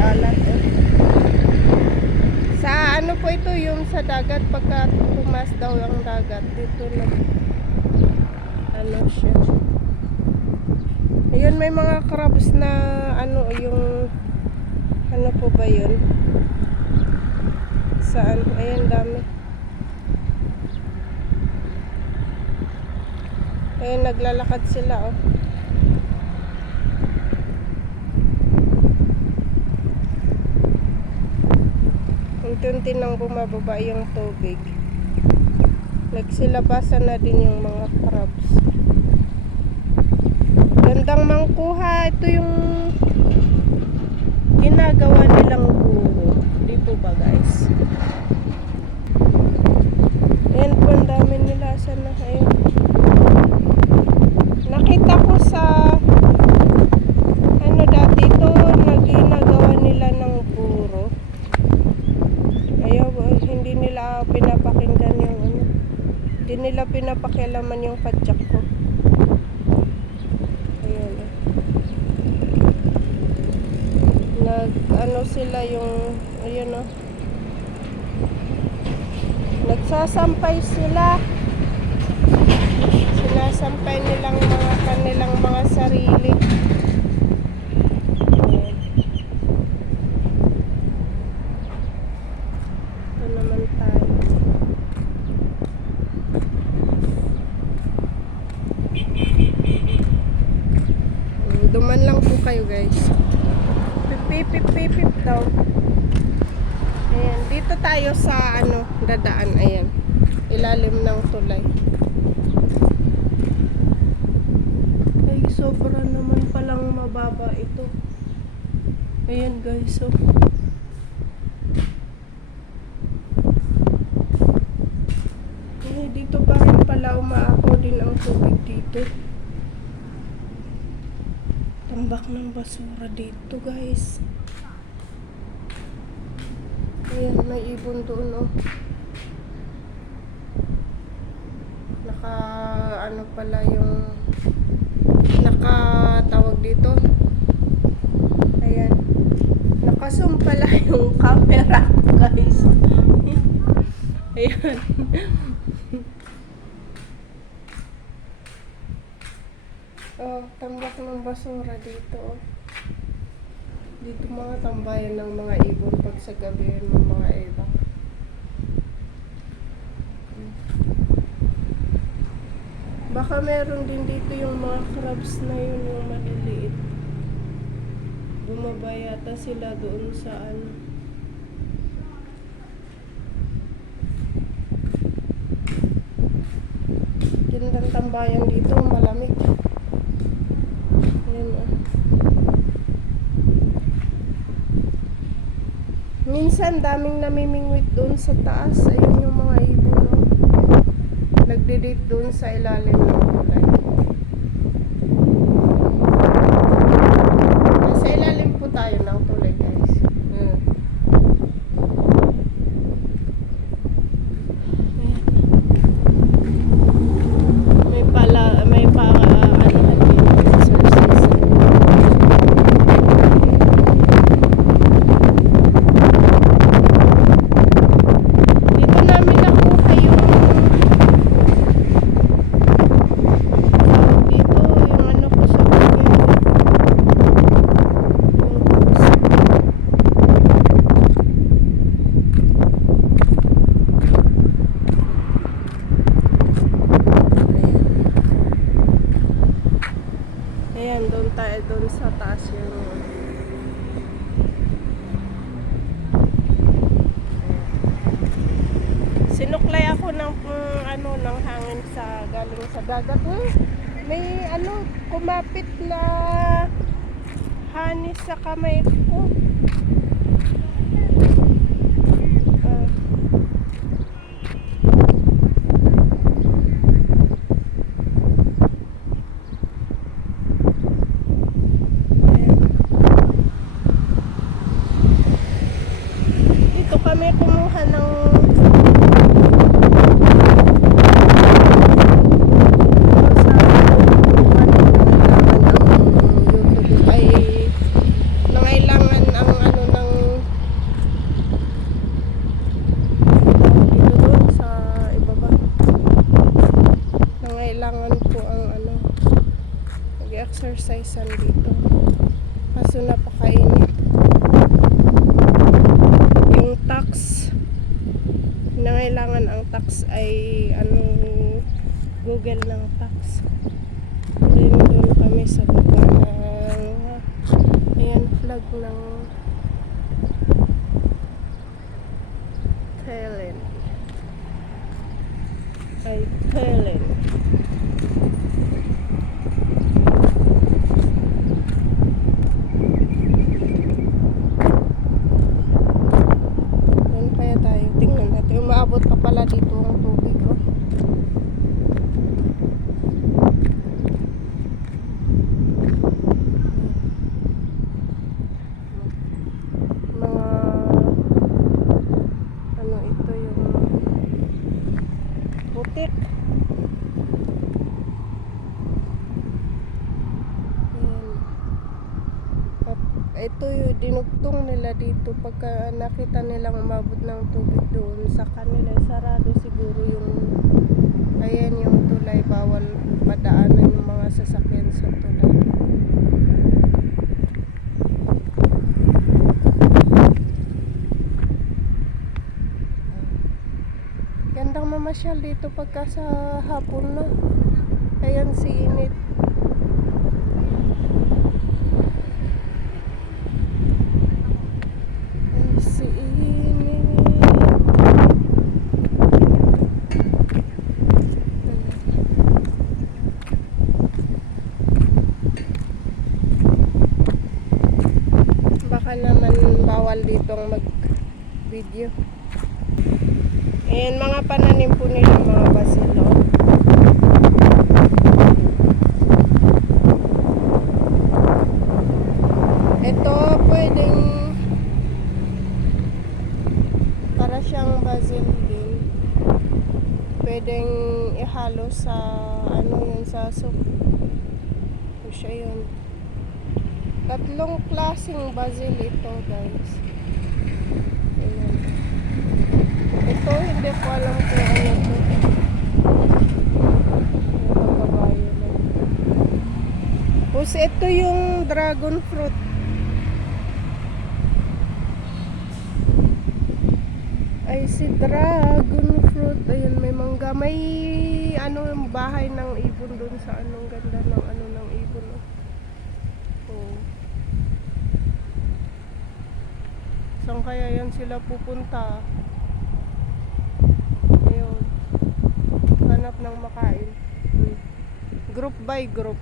alat eh. Sa ano po ito, yung sa dagat, pagka tumas daw ang dagat, dito na ano siya. Ayun, may mga crabs na ano, yung ano po ba yun? Saan? Ayan, dami. Ayan, naglalakad sila oh. Unti-unti nang bumababa yung tubig. Nagsilabasan na din yung mga crabs. Gandang mangkuha. Ito yung ginagawa nilang buro. Di po ba guys? Ayan po, ang dami nila. Sana ayun. Nakita ko sa ano dati ito na ginagawa nila ng buro. Ayaw, hindi nila pinapakinggan yung ano. Hindi nila pinapakialaman yung padyak ko. Ayun. Ano sila yung ayun oh. Nagsasampay sila. Sinasampay nilang mga kanilang mga sarili. Ayan. Ito naman tayo. Duman lang po kayo guys. Pipip daw. Ayan, dito tayo sa ano, dadaan. Ayan, ilalim ng tulay. Ay, sobra naman palang mababa ito. Ayan guys, so dito pa rin pala umaapaw din ang tubig dito. Tambak ng basura dito guys. Ayan, may ibon doon oh. Naka ano pala yung nakatawag dito. Ayan, nakasum pala yung camera guys. Ayan. Oh, tambak ng basura dito oh. Dito mga tambayan ng mga ibon pag sa gabi ng mga ebak. Baka meron din dito yung mga crabs na yun, yung maliliit. Bumaba yata sila doon sa ano. Gandang tambayan dito, malamig. Ayan oh. Minsan daming namimingwit doon sa taas. Ayun yung mga ibon no? Nagdidate doon sa ilalim ng tulay. Nasa ilalim po tayo ng tulay guys. May pala, may para ano exercise. Dito namin nakuha yung dito yung ano ko sa bukid. Ayan, doon tayo doon sa taas yung sinuklay ako ng ano ng hangin sa galing sa dagat. May ano kumapit na hanis sa kamay ko. Dito kami kumuha ng nangailangan ang mag-exercise dito. Kaso napakainit. Yung tax, nangailangan ang tax ay anong Google ng tax. Then doon kami sa baba ng ayan, flag ng Thailand. Ay, Thailand. Doon kaya tayo. Tingnan natin. Umaabot pa pala dito ang tubig. Oh. Mga ano ito yung putik. Ito yung dinugtong nila dito pagka nakita nilang umabot ng tubig doon sa kanila, sarado siguro yung ayan yung tulay, bawal padaanan yung mga sasakyan sa tulay. Gandang mamasyal dito pagka sa hapon na. Ayan si init. Baka naman bawal ditong mag-video. Ayan, mga pananim po nila mga basilo. Ito pwedeng para siyang basil din. Pwedeng ihalo sa ano yun, sa soup. O siya yun. Tatlong klaseng basil ito, guys. Ayan. Ito, hindi ko alam kung ano ito. Tapos ito yung dragon fruit. Ay, si dragon fruit. Ayun, may mangga. May ano, bahay ng ibon dun sa anong ganda ng ano ng ibon. Oh. Saan kaya yan sila pupunta? Ayun. Hanap ng makain. Group by group.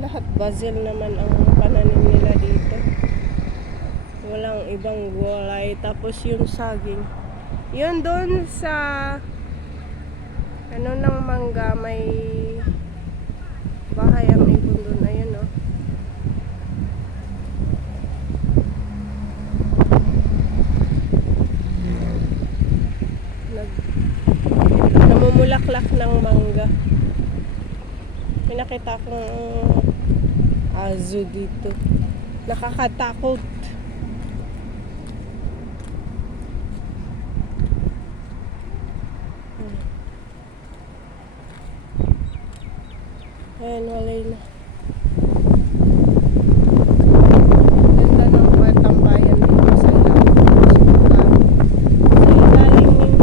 Lahat basil naman ang pananim nila dito. Walang ibang gulay. Tapos yung saging. Yun doon sa ano ng mangga, may bahay ang ibon doon. Ayun o. Namumulaklak ng mangga. Pinakita kong aso dito. Nakakatakot. Ayan, walay na. Ganda ng tambayan dito sa ilalim. Sa ilalim,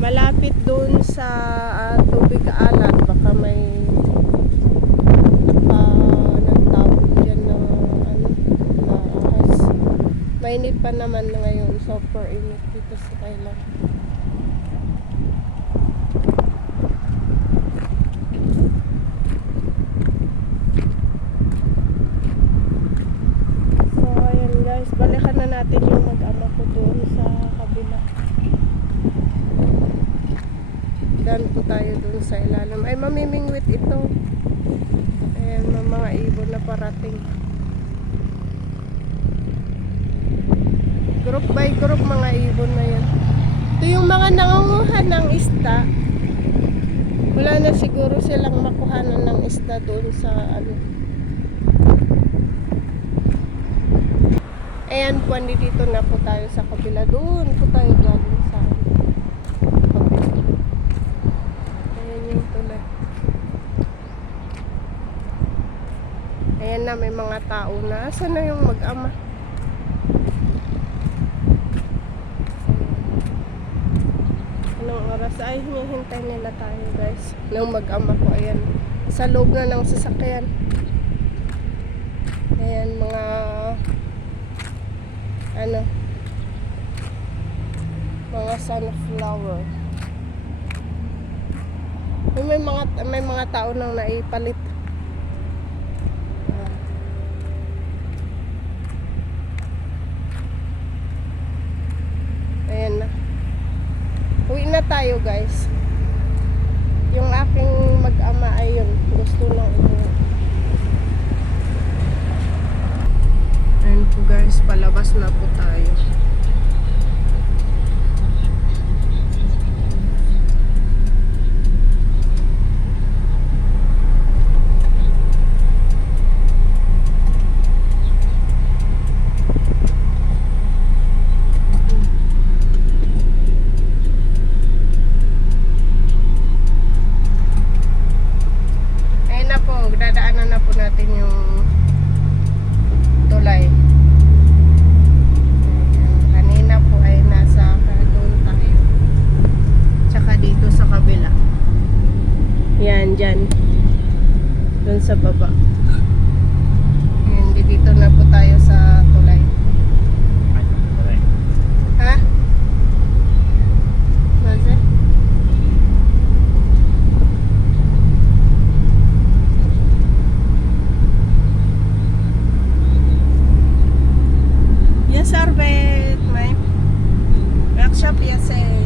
malapit doon sa tubig alat. Baka may nagtapon dyan ng ano, na ahas. Mainit pa naman ngayon. Super init dito sa Thailand. Balikan na natin yung mag-ama ko doon sa kabila. Dan po tayo doon sa ilalim. Ay, mamimingwit ito. Ayan, mga ibon na parating. Group by group mga ibon na yan. Ito yung mga nangunguhan ng isda. Wala na siguro silang makuhanan ng isda doon sa ano. Ayan po, dito na po tayo sa kabila. Doon po tayo galing sa kabila. Ayan yung tulay. Ayan na, may mga tao na. Asan na yung mag-ama? Anong oras? Ay, hinihintay nila tayo guys. Nang mag-ama ko, ayan. Sa loob na ng sasakyan. Ayan, mga ano, mga sunflower. May mga tao nang naipalit. Ayan na. Uwi na tayo guys. Yung aking mag-ama ay yun. Gusto lang umuwi. Ayan po guys. Palabas na po tayo. Dadaanan na po natin yung tulay. Kanina po ay nasa doon tayo. Tsaka dito sa kabila. Yan, dyan. Doon sa baba. Yan, dito na po tayo sa tulay. Ha? Masa? Yes, Arbet. May workshop, yes, eh.